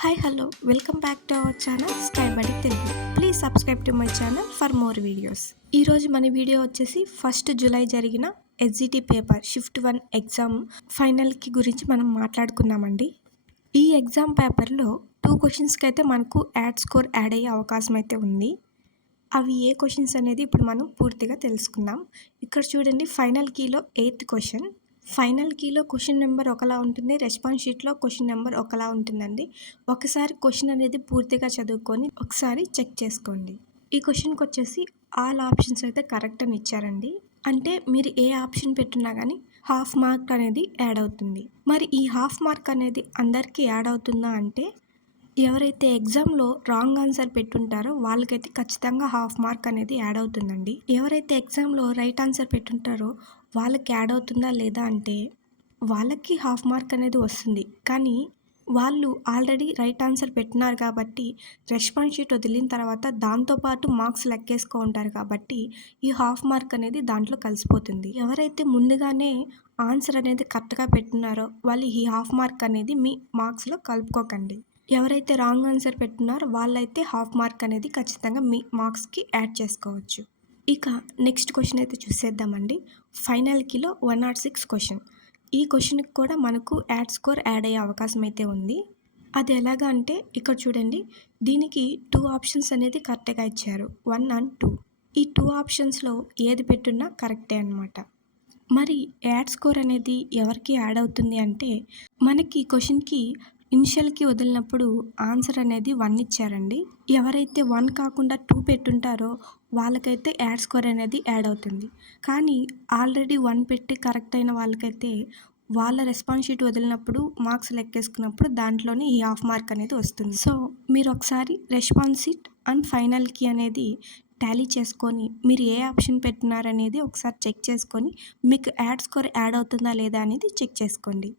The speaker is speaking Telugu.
Hi hello welcome back to our channel sky Badi Telugu. Please subscribe to my channel for more videos. ఈరోజు మన వీడియో వచ్చేసి 1 జూలై జరిగిన ఎస్జిటి పేపర్ షిఫ్ట్ 1 ఎగ్జామ్ ఫైనల్కి గురించి మనం మాట్లాడుకుందామండి. ఈ ఎగ్జామ్ పేపర్లో 2 క్వశ్చన్స్కి అయితే మనకు యాడ్ స్కోర్ యాడ్ అయ్యే అవకాశం అయితే ఉంది. అవి ఏ క్వశ్చన్స్ అనేది ఇప్పుడు మనం పూర్తిగా తెలుసుకుందాం. ఇక్కడ చూడండి, ఫైనల్ కీలో 8th క్వశ్చన్. ఫైనల్ కీలో క్వశ్చన్ నెంబర్ ఒకలా ఉంటుంది, రెస్పాన్స్ షీట్లో క్వశ్చన్ నెంబర్ ఒకలా ఉంటుందండి. ఒకసారి క్వశ్చన్ అనేది పూర్తిగా చదువుకొని ఒకసారి చెక్ చేసుకోండి. ఈ క్వశ్చన్కి వచ్చేసి ఆల్ ఆప్షన్స్ అయితే కరెక్ట్ అని ఇచ్చారండి. అంటే మీరు ఏ ఆప్షన్ పెట్టున్నా కానీ హాఫ్ మార్క్ అనేది యాడ్ అవుతుంది. మరి ఈ హాఫ్ మార్క్ అనేది అందరికీ యాడ్ అవుతుందా అంటే, ఎవరైతే ఎగ్జామ్లో రాంగ్ ఆన్సర్ పెట్టుంటారో వాళ్ళకైతే ఖచ్చితంగా హాఫ్ మార్క్ అనేది యాడ్ అవుతుందండి. ఎవరైతే ఎగ్జామ్లో రైట్ ఆన్సర్ పెట్టుంటారో వాళ్ళకి యాడ్ అవుతుందా లేదా అంటే, వాళ్ళకి హాఫ్ మార్క్ అనేది వస్తుంది. కానీ వాళ్ళు ఆల్రెడీ రైట్ ఆన్సర్ పెట్టినారు కాబట్టి రెస్పాన్స్ షీట్ వదిలిన తర్వాత దాంతోపాటు మార్క్స్ లెక్కేసుకో ఉంటారు కాబట్టి ఈ హాఫ్ మార్క్ అనేది దాంట్లో కలిసిపోతుంది. ఎవరైతే ముందుగానే ఆన్సర్ అనేది కరెక్ట్గా పెట్టినారో వాళ్ళు ఈ హాఫ్ మార్క్ అనేది మీ మార్క్స్లో కలుపుకోకండి. ఎవరైతే రాంగ్ ఆన్సర్ పెట్టినారో వాళ్ళైతే హాఫ్ మార్క్ అనేది ఖచ్చితంగా మీ మార్క్స్కి యాడ్ చేసుకోవచ్చు. ఇక నెక్స్ట్ క్వశ్చన్ అయితే చూసేద్దామండి. ఫైనల్ కీలో 106 క్వశ్చన్. ఈ క్వశ్చన్కి కూడా మనకు యాడ్ స్కోర్ యాడ్ అయ్యే అవకాశం అయితే ఉంది. అది ఎలాగా అంటే ఇక్కడ చూడండి, దీనికి 2 ఆప్షన్స్ అనేది కరెక్ట్గా ఇచ్చారు, 1 and 2. ఈ 2 ఆప్షన్స్లో ఏది పెట్టున్నా కరెక్టే అనమాట. మరి యాడ్ స్కోర్ అనేది ఎవరికి యాడ్ అవుతుంది అంటే, మనకి ఈ క్వశ్చన్కి ఇనిషియల్కి వదిలినప్పుడు ఆన్సర్ అనేది 1 ఇచ్చారండి. ఎవరైతే 1 కాకుండా 2 పెట్టుంటారో వాళ్ళకైతే యాడ్ స్కోర్ అనేది యాడ్ అవుతుంది. కానీ ఆల్రెడీ 1 పెట్టి కరెక్ట్ అయిన వాళ్ళకైతే వాళ్ళ రెస్పాన్స్ షీట్ వదిలినప్పుడు మార్క్స్ లెక్కేసుకున్నప్పుడు దాంట్లోనే ఈ హాఫ్ మార్క్ అనేది వస్తుంది. సో మీరు ఒకసారి response sheet and final key అనేది టాలీ చేసుకొని మీరు ఏ ఆప్షన్ పెట్టినారనేది ఒకసారి చెక్ చేసుకొని మీకు యాడ్ స్కోర్ యాడ్ అవుతుందా లేదా అనేది చెక్ చేసుకోండి.